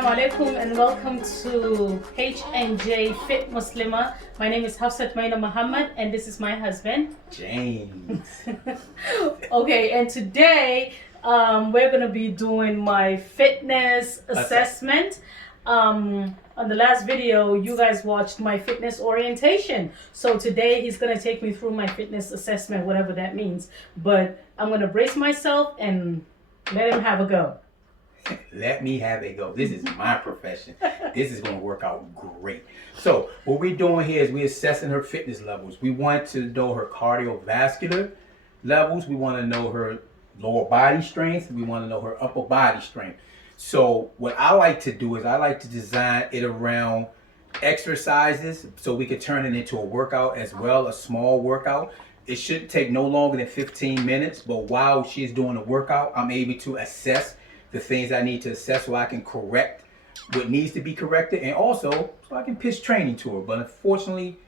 Assalamu alaikum and welcome to H&J Fit Muslima. My name is Hafsat Maina Muhammad and this is my husband, James. Okay, and today we're going to be doing my fitness assessment. On the last video, you guys watched my fitness orientation. So today he's going to take me through my fitness assessment, whatever that means. But I'm going to brace myself and let him have a go. Let me have a go. This is my profession. This is going to work out great. So what we're doing here is we're assessing her fitness levels. We want to know her cardiovascular levels. We want to know her lower body strength. We want to know her upper body strength. So what I like to do is I like to design it around exercises so we could turn it into a workout as well, a small workout. It shouldn't take no longer than 15 minutes, but while she's doing the workout, I'm able to assess the things I need to assess so I can correct what needs to be corrected, and also so I can pitch training to her. But unfortunately,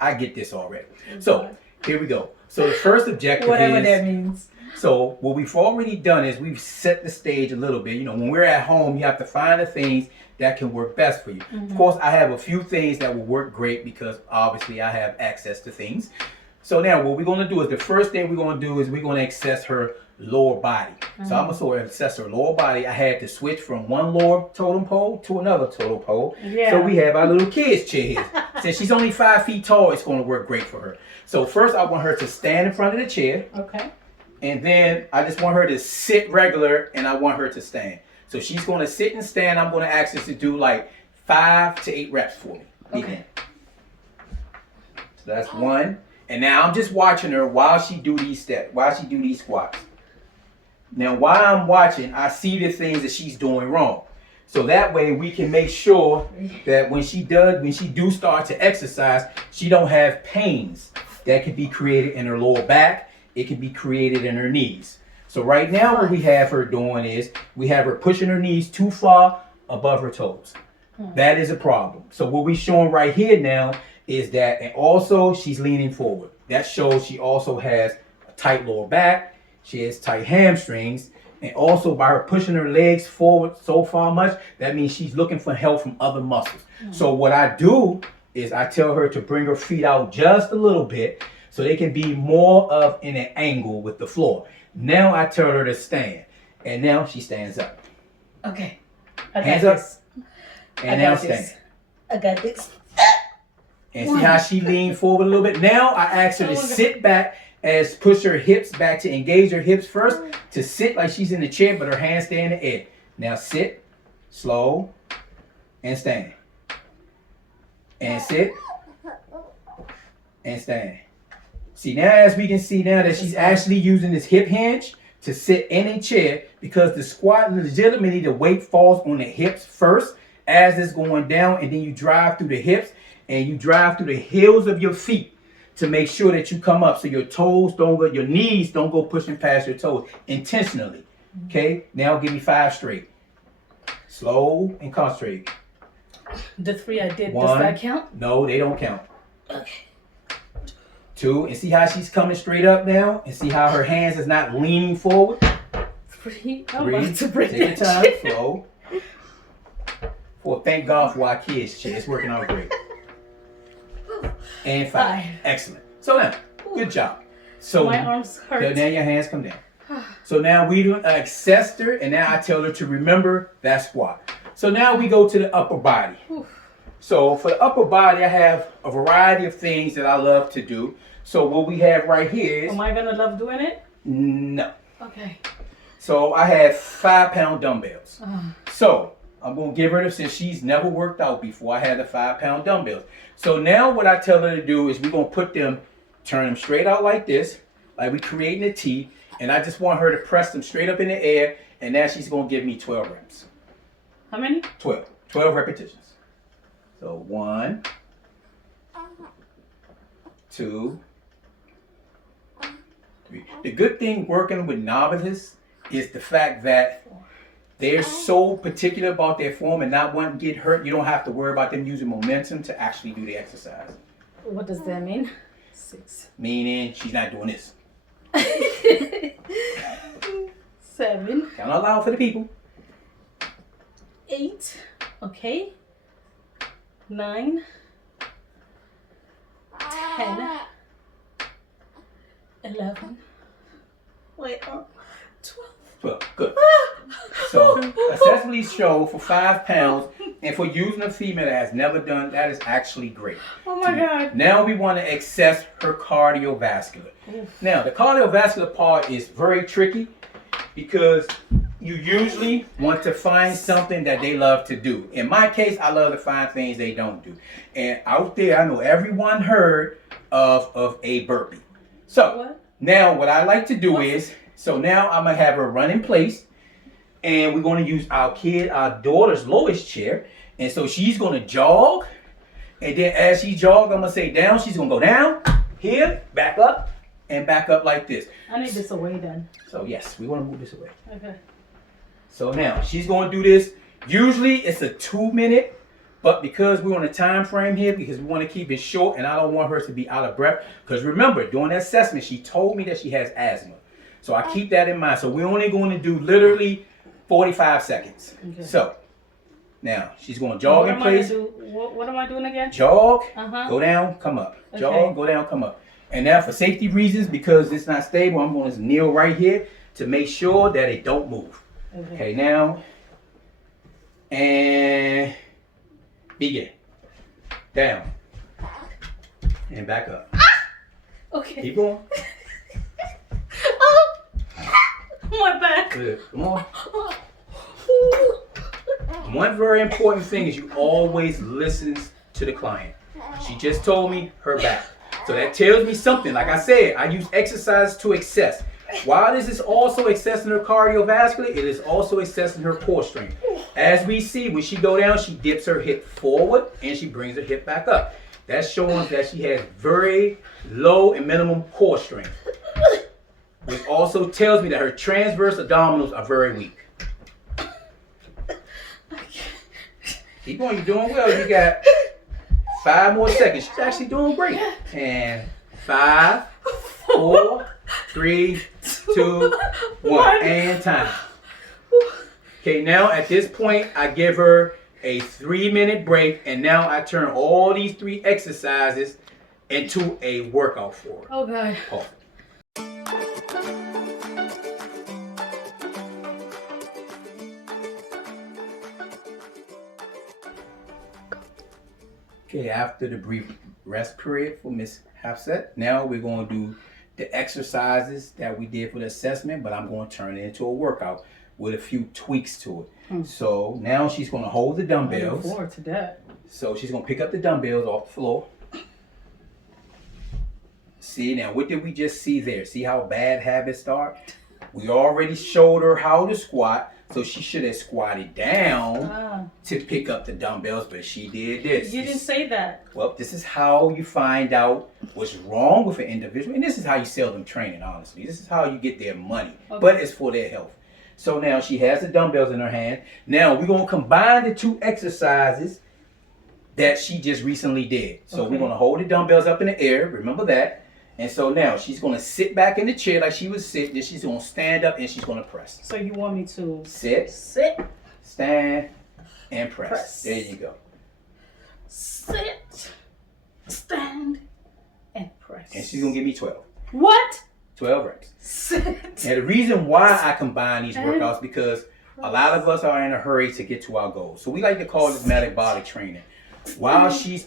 I get this already. So here we go. So the first objective whatever is, that means. So what we've already done is we've set the stage a little bit. You know, when we're at home, you have to find the things that can work best for you. Of course, I have a few things that will work great because obviously I have access to things. So now what we're going to do is the first thing we're going to do is we're going to access her lower body. So I'm going to assess her lower body. I had to switch from one lower totem pole to another totem pole. Yeah. So we have our little kids chair here. Since she's only 5 feet tall, it's going to work great for her. So first I want her to stand in front of the chair. Okay. And then I just want her to sit regular and I want her to stand. So she's going to sit and stand. I'm going to ask her to do like 5 to 8 reps for me. Okay. So that's one. And now I'm just watching her while she do these steps, while she do these squats. Now while I'm watching, I see the things that she's doing wrong. So that way we can make sure that when she do start to exercise, she don't have pains that could be created in her lower back. It can be created in her knees. So right now what we have her doing is we have her pushing her knees too far above her toes. That is a problem. So what we're showing right here now is that, and also she's leaning forward. That shows she also has a tight lower back. She has tight hamstrings. And also by her pushing her legs forward so far much, that means she's looking for help from other muscles. So what I do is I tell her to bring her feet out just a little bit so they can be more of in an angle with the floor. Now I tell her to stand. And now she stands up. Okay. Hands up. And now stand. I got this. And see how she leaned forward a little bit? Now I ask her to sit back as push her hips back to engage her hips first, to sit like she's in the chair, but her hands stay in the air. Now sit, slow, and stand. And sit, and stand. See, now as we can see now that she's actually using this hip hinge to sit in a chair, because the squat, legitimately the weight falls on the hips first as it's going down, and then you drive through the hips and you drive through the heels of your feet to make sure that you come up so your toes don't go, your knees don't go pushing past your toes intentionally. Okay, now give me 5 straight. Slow and concentrate. The 3 I did, 1, does that count? No, they don't count. Okay. 2, and see how she's coming straight up now? And see how her hands is not leaning forward? 3, I'm about to break Take your that time, shit. slow. 4, thank God for our kids. Shit, it's working out great. And 5. Excellent. So now, good job. So my arms hurt. now your hands come down. So now we do accessed her, and now I tell her to remember that squat. So now we go to the upper body. So for the upper body, I have a variety of things that I love to do. So what we have right here is... Am I gonna love doing it? No. Okay. So I have 5-pound dumbbells. So I'm going to give her, since she's never worked out before, I had the 5-pound dumbbells. So now what I tell her to do is we're going to put them, turn them straight out like this, like we're creating a T. And I just want her to press them straight up in the air. And now she's going to give me 12 reps. How many? 12. 12 repetitions. So 1, 2, 3. The good thing working with novices is the fact that they're so particular about their form and not wanting to get hurt. You don't have to worry about them using momentum to actually do the exercise. What does that mean? 6. Meaning she's not doing this. 7. Count out loud for the people. 8. Okay. 9, 10, 11. Wait, 12. 12. Good. So, successfully show for 5 pounds, and for using a female that has never done that is actually great. Oh my God. Now we want to assess her cardiovascular. Now, the cardiovascular part is very tricky because you usually want to find something that they love to do. In my case, I love to find things they don't do. And out there, I know everyone heard of a burpee. So, now what I like to do is, so now I'm going to have her run in place. And we're going to use our daughter's lowest chair. And so she's going to jog. And then as she jogs, I'm going to say down. She's going to go down, here, back up, and back up like this. I need this away then. So yes, we want to move this away. Okay. So now she's going to do this. Usually it's a 2-minute. But because we're on a time frame here, because we want to keep it short, and I don't want her to be out of breath. Because remember, during that assessment, she told me that she has asthma. So I keep that in mind. So we're only going to do literally 45 seconds. Okay. So now she's going to jog in place. What am I doing again? Jog, go down, come up. Jog, go down, come up. And now for safety reasons, because it's not stable, I'm going to kneel right here to make sure that it don't move. Okay, now, and begin. Down. And back up. Okay. Keep going. My back. Good. Come on. One very important thing is you always listen to the client. She just told me her back. So that tells me something. Like I said, I use exercise to assess. While this is also assessing her cardiovascular, it is also assessing her core strength. As we see, when she go down, she dips her hip forward and she brings her hip back up. That's showing that she has very low and minimum core strength. Which also tells me that her transverse abdominals are very weak. Keep going, you're doing well. You got 5 more seconds. She's actually doing great. And 5, 4, 3, 2, 1. And time. Okay, now at this point, I give her a 3-minute break. And now I turn all these 3 exercises into a workout for her. Oh, God. Oh. Okay, after the brief rest period for Miss Hafsat, now we're going to do the exercises that we did for the assessment, but I'm going to turn it into a workout with a few tweaks to it. So now she's going to hold the dumbbells. I look forward to that. So she's going to pick up the dumbbells off the floor. See, now what did we just see there? See how bad habits start? We already showed her how to squat. So she should have squatted down to pick up the dumbbells, but she did this. You didn't say that. Well, this is how you find out what's wrong with an individual. And this is how you sell them training, honestly. This is how you get their money. Okay. But it's for their health. So now she has the dumbbells in her hand. Now we're going to combine the 2 exercises that she just recently did. So we're going to hold the dumbbells up in the air. Remember that. And so now she's going to sit back in the chair like she was sitting. Then she's going to stand up and she's going to press. So you want me to sit, stand, and press. There you go. Sit, stand, and press. And she's going to give me 12. What? 12 reps. Sit. And the reason why I combine these workouts because a lot of us are in a hurry to get to our goals. So we like to call this metabolic training. While she's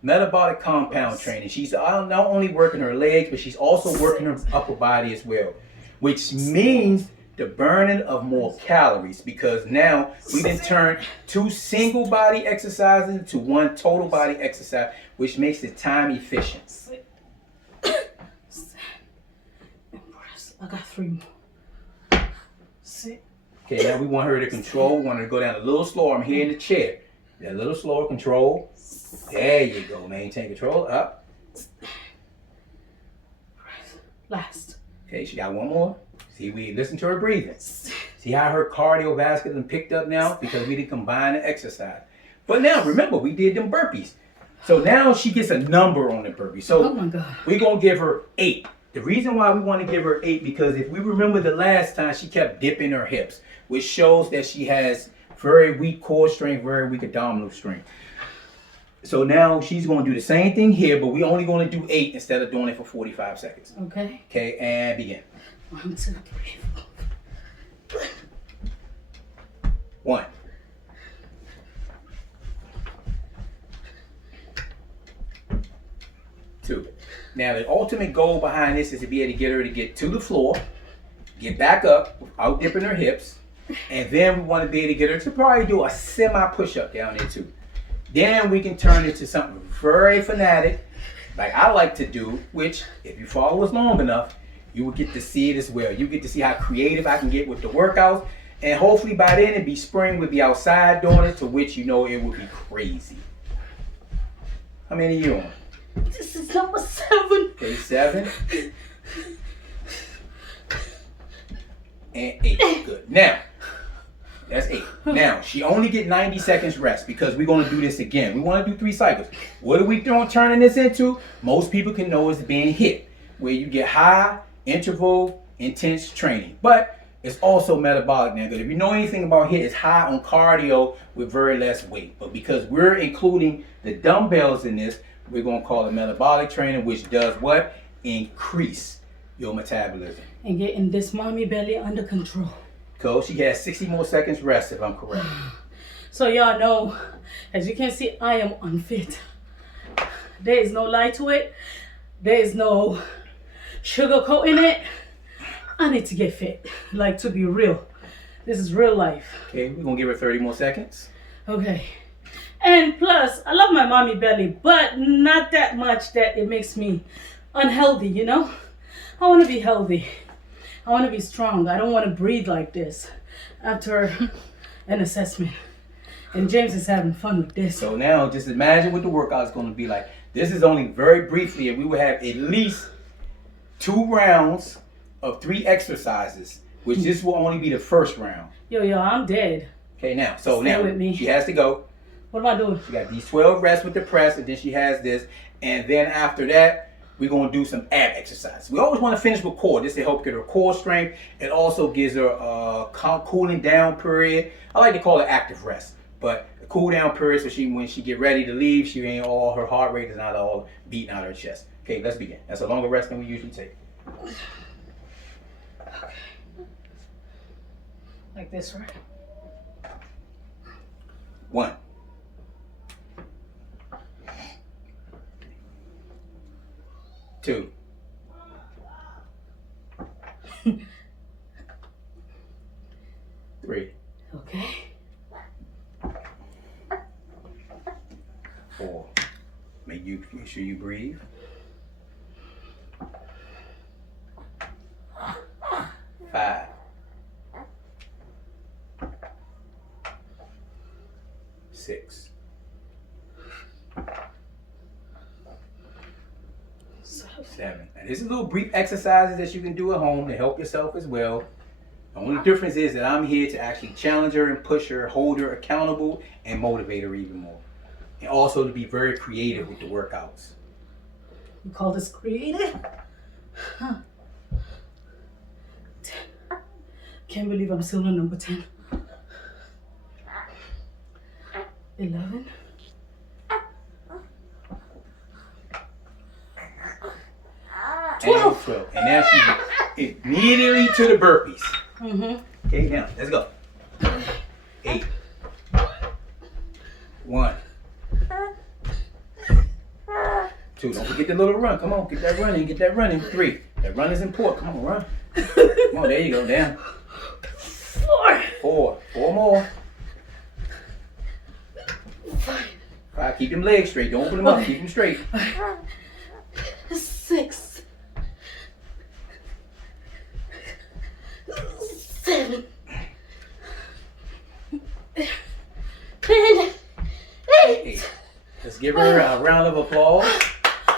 metabolic compound training. She's not only working her legs, but she's also working her upper body as well, which means the burning of more calories because now we then turn 2 single body exercises into 1 total body exercise, which makes it time efficient. I got 3 more. Sit. Okay, now we want her to control. We want her to go down a little slower. I'm here in the chair. A little slower, control. There you go. Maintain control. Up. Last. Okay, she got 1 more. See, we listen to her breathing. See how her cardiovascular picked up now because we didn't combine the exercise. But now, remember, we did them burpees. So now she gets a number on the burpee. So oh my God. We're going to give her 8. The reason why we want to give her 8 because if we remember the last time she kept dipping her hips, which shows that she has Very weak core strength, very weak abdominal strength. So now she's going to do the same thing here, but we're only going to do 8 instead of doing it for 45 seconds. Okay. Okay, and begin. 1, 2, 3, 4. 1. 2. Now the ultimate goal behind this is to be able to get her to get to the floor, get back up without dipping her hips, and then we want to be able to get her to probably do a semi push-up down there too. Then we can turn it to something very fanatic, like I like to do, which if you follow us long enough, you will get to see it as well. You get to see how creative I can get with the workouts, and hopefully by then it'd be spring, we'll be outside doing it, to which you know it would be crazy. How many are you on? This is number 7. Okay, 7. And 8. Good. Now, that's 8. Now, she only get 90 seconds rest because we're going to do this again. We want to do 3 cycles. What are we turning this into? Most people can know it's being HIIT, where you get high, interval, intense training. But it's also metabolic now. Because if you know anything about HIIT, it's high on cardio with very less weight. But because we're including the dumbbells in this, we're going to call it metabolic training, which does what? Increase your metabolism. And getting this mommy belly under control. Cool. She has 60 more seconds rest, if I'm correct. So y'all know, as you can see, I am unfit. There is no lie to it. There is no sugarcoating it. I need to get fit. Like, to be real. This is real life. Okay, we're going to give her 30 more seconds. Okay. And plus, I love my mommy belly, but not that much that it makes me unhealthy, you know? I want to be healthy. I want to be strong. I don't want to breathe like this after an assessment. And James is having fun with this. So now, just imagine what the workout is going to be like. This is only very briefly, and we will have at least 2 rounds of 3 exercises, which this will only be the first round. Yo, I'm dead. Okay, now, Stay with me. She has to go. What am I doing? She got these 12 reps with the press, and then she has this. And then after that, we're going to do some ab exercises. We always want to finish with core. This to help get her core strength. It also gives her a cooling down period. I like to call it active rest. But a cool down period, so when she get ready to leave, she ain't all, her heart rate is not all beating out her chest. Okay, let's begin. That's a longer rest than we usually take. Okay. Like this, right? 1. 2. 3. Okay. 4. Make sure you breathe. 5. 6. 7. And this is little brief exercises that you can do at home to help yourself as well. The only difference is that I'm here to actually challenge her and push her, hold her accountable, and motivate her even more. And also to be very creative with the workouts. You call this creative? Huh. 10. Can't believe I'm still on number 10. 11. 12. And now she's immediately to the burpees. Mm-hmm. Okay, now let's go. 8. 1. 2. Don't forget the little run. Come on, get that running. Get that running. 3. That run is important. Come on, run. Come on, there you go. Down. 4. 4. 4 more. 5. Keep them legs straight. Don't open them up. Keep them straight. 6. 7. 10. 8. Let's give her a round of applause.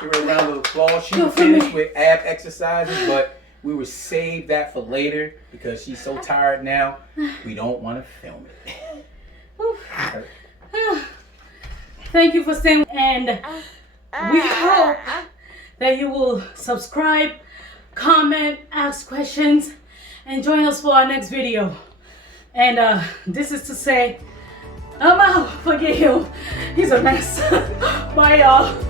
Give her a round of applause. She finished with ab exercises, but we will save that for later because she's so tired now. We don't want to film it. Thank you for staying, and we hope that you will subscribe, comment, ask questions, and join us for our next video. And this is to say, I'm out. Forget him. He's a mess. Bye, y'all.